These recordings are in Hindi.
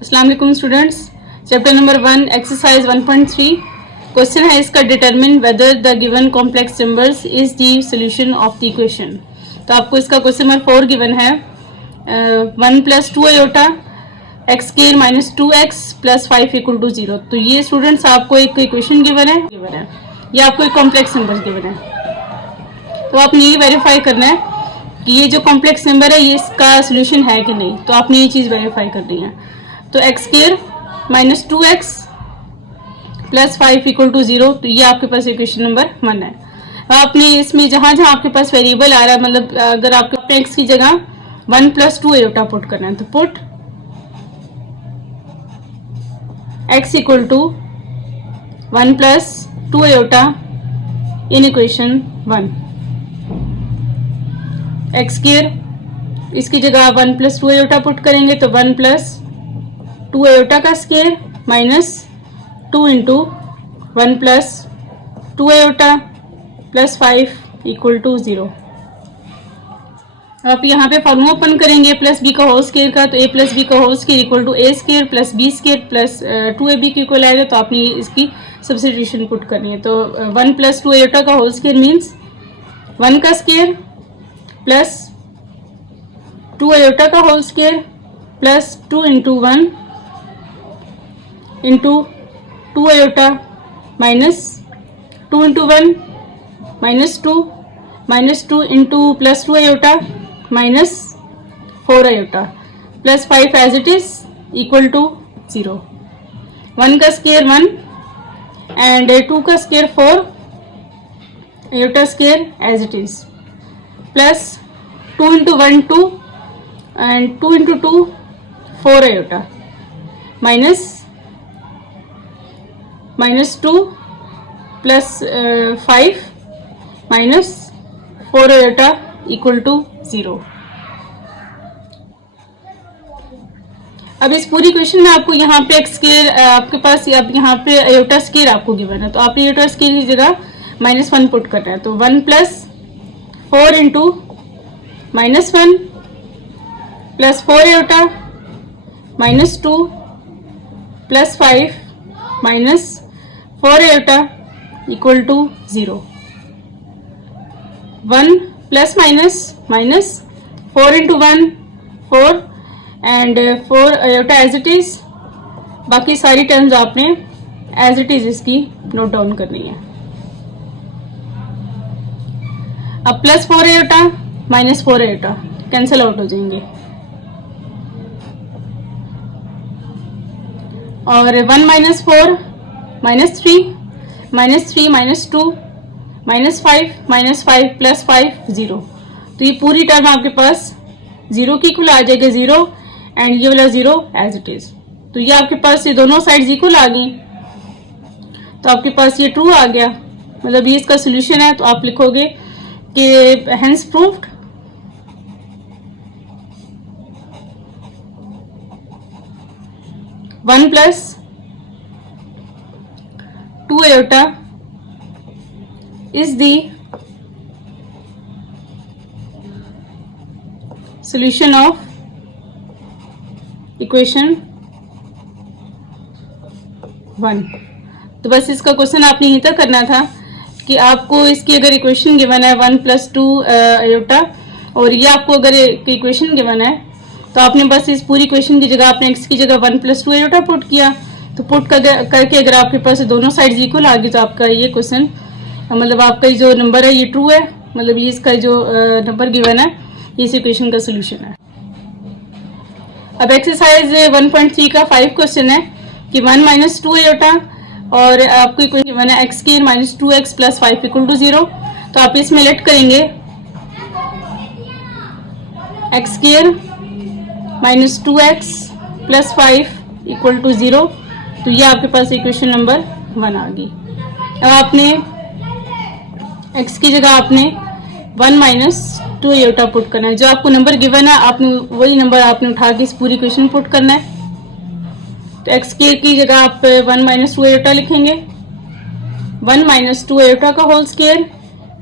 अस्सलाम वालेकुम students. Chapter number 1 exercise 1.3 question है इसका, determine whether the given complex numbers is the solution of the equation. तो आपको इसका क्वेश्चन नंबर 4 गिवन है 1 + 2 iota x square minus 2x + 5 = 0। तो ये स्टूडेंट्स आपको एक इक्वेशन गिवन है, ये आपको एक कॉम्प्लेक्स नंबर गिवन है। तो आपने ये वेरीफाई करना है कि ये जो कॉम्प्लेक्स नंबर है ये इसका सोल्यूशन है कि नहीं। तो आपने ये चीज़ वेरीफाई करनी है। तो एक्स स्क्वायर माइनस 2x + 5 = 0। तो ये आपके पास इक्वेशन नंबर 1 है। आपने इसमें जहां जहां आपके पास वेरिएबल आ रहा है, मतलब अगर आपके एक्स की जगह 1 + 2 आयोटा पुट करना है तो put x = 1 + 2 iota in equation 1। X square इसकी जगह 1 + 2 आयोटा पुट करेंगे तो 1 + 2 आयोटा का स्क्वायर माइनस 2 × 1 + 2 आयोटा + 5 = 0। आप यहाँ पे फॉर्मूला ओपन करेंगे प्लस बी का होल स्क्वायर का, तो a + b का whole square = a² + b² + 2ab के इक्वल आएगा। तो आपने इसकी सब्स्टिट्यूशन पुट करनी है। तो 1 + 2 आयोटा का होल स्क्वायर मीन्स 1 का स्क्वायर प्लस 2 आयोटा का whole square plus 2 × 1 × 2 iota minus 2 × 1 -2 -2 × +2 iota minus 4 iota plus 5 as it is = 0। 1 का स्क्वायर 1 एंड 2 का square 4 iota square as it is plus 2 × 1 2 and 2 × 2 4 iota minus -2 plus 5 minus 4 iota = 0। अब इस पूरी क्वेश्चन में आपको यहाँ पे एक्स स्क्वायर आपके पास अब यहाँ पे आयोटा स्क्वायर आपको गिवन है। तो आप आयोटा स्क्वायर की जगह -1 पुट करना है। तो 1 + 4 × -1 plus 4 iota -2 plus 5 minus 4 iota = 0। 1 plus minus 4 × 1 4 and 4 iota as it is. बाकी सारी टर्म्स आपने एज इट इज इसकी नोट डाउन करनी है। अब plus 4 iota minus 4 iota cancel out हो जाएंगे और 1 - 4 -3 -2 -5 -5 + 5 0। तो ये पूरी टर्म आपके पास 0 की इक्वल आ जाएगा 0 एंड ये वाला 0 एज इट इज। तो ये आपके पास ये दोनों साइड्स इक्वल आ गई। तो आपके पास ये ट्रू आ गया, मतलब ये इसका सोल्यूशन है। तो आप लिखोगे कि hence proved one plus 2 iota is the solution of equation 1। तो बस इसका क्वेश्चन आपने यहीं तक करना था कि आपको इसकी अगर इक्वेशन गिवन है 1 + 2 आयोटा और ये आपको अगर इक्वेशन गिवन है तो आपने बस इस पूरी इक्वेशन की जगह आपने x की जगह 1 + 2 आयोटा पुट किया। तो पुट करके अगर आपके पास दोनों साइड्स इक्वल आ गई तो आपका ये क्वेश्चन, मतलब आपका जो नंबर है ये ट्रू है, मतलब ये इसका जो नंबर गिवन है ये इस इक्वेशन का सोल्यूशन है। अब एक्सरसाइज 1.3 का 5 क्वेश्चन है कि 1 - 2 आयोटा और आपको इक्वेशन गिवन है x² - 2x + 5 = 0। तो आप इसमें लेट करेंगे x² - 2x + 5 = 0। तो ये आपके पास इक्वेशन नंबर 1 आ गई। अब आपने x की जगह आपने 1 - 2 आयोटा पुट करना है। जो आपको नंबर गिवन है आपने वही नंबर आपने उठा के इस पूरी इक्वेशन पुट करना है। तो x की जगह आप 1 - 2 आयोटा लिखेंगे। 1 - 2 आयोटा का होल स्क्वायर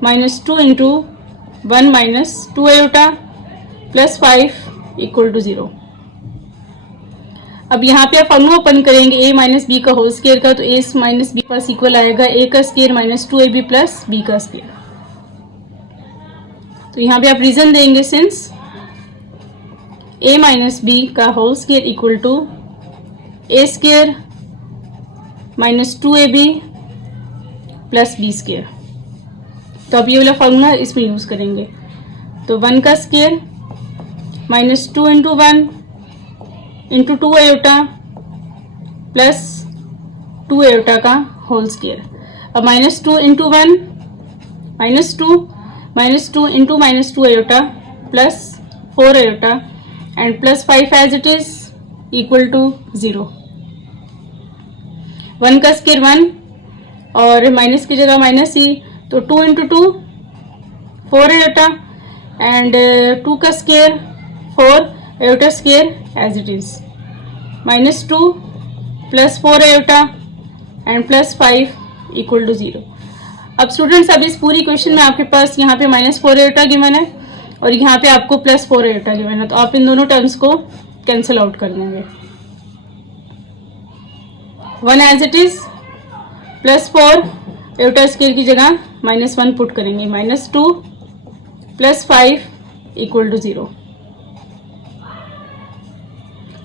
-2 × 1 - 2 आयोटा + 5 = 0। अब यहाँ पे आप फॉर्मूला ओपन करेंगे a माइनस बी का होल स्क्वायर का, तो a माइनस बी पास इक्वल आएगा a का square minus 2ab plus b का स्क्वायर। तो यहाँ पे आप रीजन देंगे सिंस a माइनस बी का whole square equal to a square minus 2ab plus b square. तो अब ये वाला फॉर्मूला इसमें यूज करेंगे। तो 1 का square minus 2 into 1 into 2 iota plus 2 iota का होल स्क्वायर। अब minus 2 into 1 minus 2 into minus 2 iota plus 4 iota and plus 5 as it is equal to 0। 1 का स्क्वायर 1 और माइनस की जगह माइनस ही, तो 2 इंटू 2 4 आयोटा एंड 2 का square 4 iota square as it is minus 2 plus 4 iota and plus 5 equal to 0। अब स्टूडेंट्स अब इस पूरी क्वेश्चन में आपके पास यहाँ पे माइनस 4 आयोटा गिवन है और यहाँ पे आपको प्लस 4 आयोटा गिवन है, तो आप इन दोनों टर्म्स को कैंसिल आउट कर देंगे। 1 as it is plus 4 iota square की जगह माइनस 1 पुट करेंगे, माइनस 2 प्लस 5 इक्वल टू 0।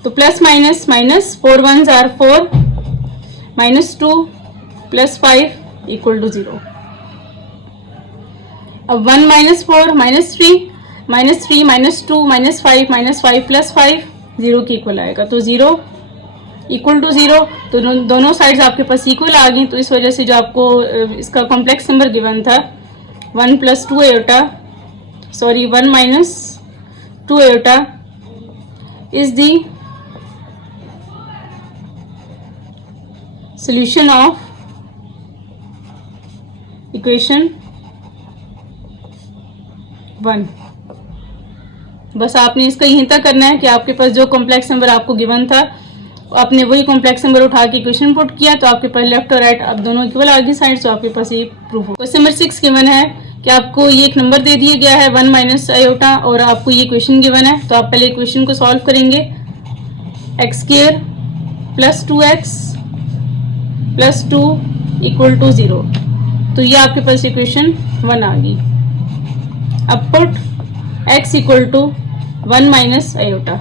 तो plus minus minus 4 1s are 4 minus 2 plus 5 equal to 0। अब 1 minus 4 minus 3 minus 3 minus 2 minus 5 plus 5 0 के इक्वल आएगा, तो 0 इक्वल टू 0। तो दोनों साइड्स आपके पास इक्वल आ गई, तो इस वजह से जो आपको इसका कॉम्प्लेक्स नंबर गिवन था 1 plus 2 iota sorry 1 minus 2 iota is the solution of equation 1। बस आपने इसका यहीं तक करना है कि आपके पास जो कॉम्प्लेक्स नंबर आपको गिवन था आपने वही कॉम्प्लेक्स नंबर उठा के इक्वेशन पुट किया, तो आपके पास लेफ्ट और राइट अब दोनों इक्वल आ गई साइड, तो आपके पास ये प्रूफ हो। क्वेश्चन नंबर 6 गिवन है कि आपको ये एक नंबर दे दिया गया है 1 माइनस आयोटा और आपको ये क्वेश्चन गिवन है, तो आप पहले इक्वेशन को सॉल्व करेंगे। X square plus 2x plus 2 equal to 0, तो ये आपके पास इक्वेशन 1 आ गई। अब put x equal to 1 minus iota,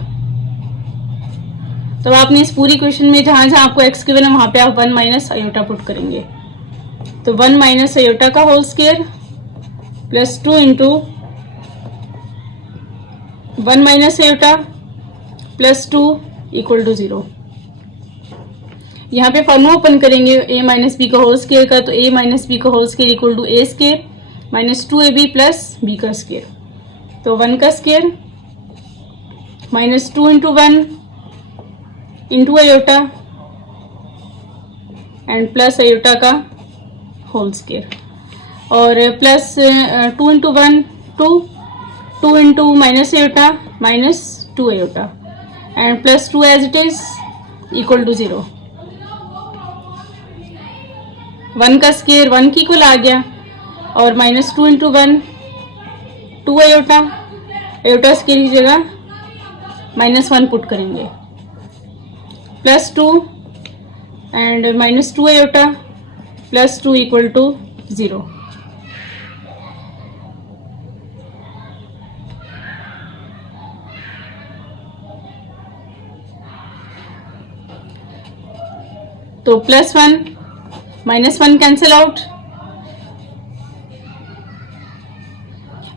तो आपने इस पूरी क्वेश्चन में जहां जहां आपको x गिवन है वहां पे आप 1 माइनस आयोटा पुट करेंगे। तो 1 माइनस आयोटा का whole square plus 2 into 1 minus iota plus 2 equal to 0। यहाँ पे फॉर्मूला ओपन करेंगे a माइनस बी का होल स्क्वायर का, तो a माइनस बी का whole square equal to a square minus 2ab plus b का स्क्वायर। तो 1 का square minus 2 into 1 into iota and plus iota का होल स्क्वायर और plus 2 into 1 2 into minus iota minus 2 iota and plus 2 as it is equal to 0। 1 का स्क्वायर 1 की इक्वल आ गया और minus 2 into 1 2 iota iota square की जगह माइनस 1 पुट करेंगे, plus 2 and minus 2 iota plus 2 equal to 0। तो plus 1 minus 1 cancel out,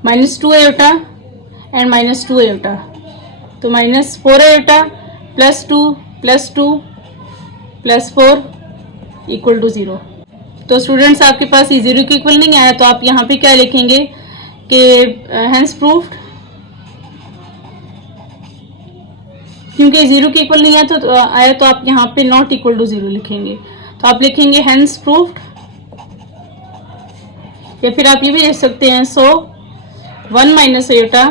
minus 2 iota and minus 2 iota, तो minus 4 iota plus 2 plus 4 equal to 0। तो स्टूडेंट्स आपके पास ये 0 के इक्वल नहीं आया, तो आप यहाँ पे क्या लिखेंगे कि हेंस प्रूफ्ड, क्योंकि 0 के इक्वल नहीं आया तो आप यहाँ पे नॉट इक्वल टू 0 लिखेंगे, तो आप लिखेंगे हेंस प्रूफ्ड, या फिर आप ये भी लिख सकते हैं सो 1 minus iota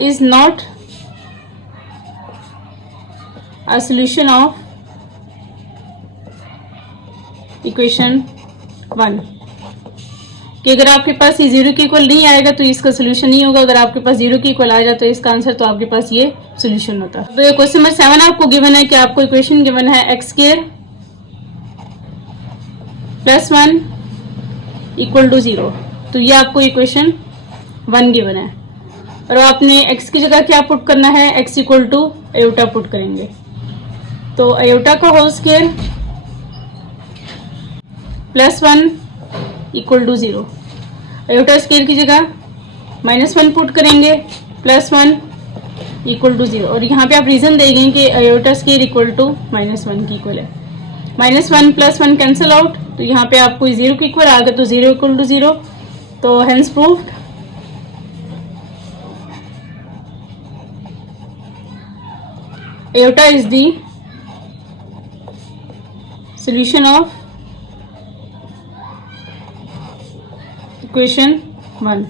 is not a solution of equation 1, कि अगर आपके पास ये 0 के इक्वल नहीं आएगा तो इसका सोल्यूशन नहीं होगा, अगर आपके पास 0 के इक्वल आ जाए तो इसका आंसर तो आपके पास ये सोल्यूशन होता है। तो क्वेश्चन नंबर 7 आपको गिवन है कि आपको इक्वेशन गिवन है x square plus 1 equal to 0, तो ये आपको इक्वेशन 1 गिवन है और आपने x की जगह क्या पुट करना है, x equal to iota put करेंगे। तो आयोटा का whole square plus 1 equal to 0, iota square की जगह -1 पुट करेंगे, प्लस 1 इक्वल टू 0, और यहाँ पे आप रीजन देंगे कि आयोटा स्क्वायर इक्वल टू -1 की इक्वल है। -1 प्लस 1 कैंसिल आउट, तो यहाँ पे आपको 0 के इक्वल आ गया, तो 0 इक्वल टू 0, तो hence proved iota is the solution of equation 1।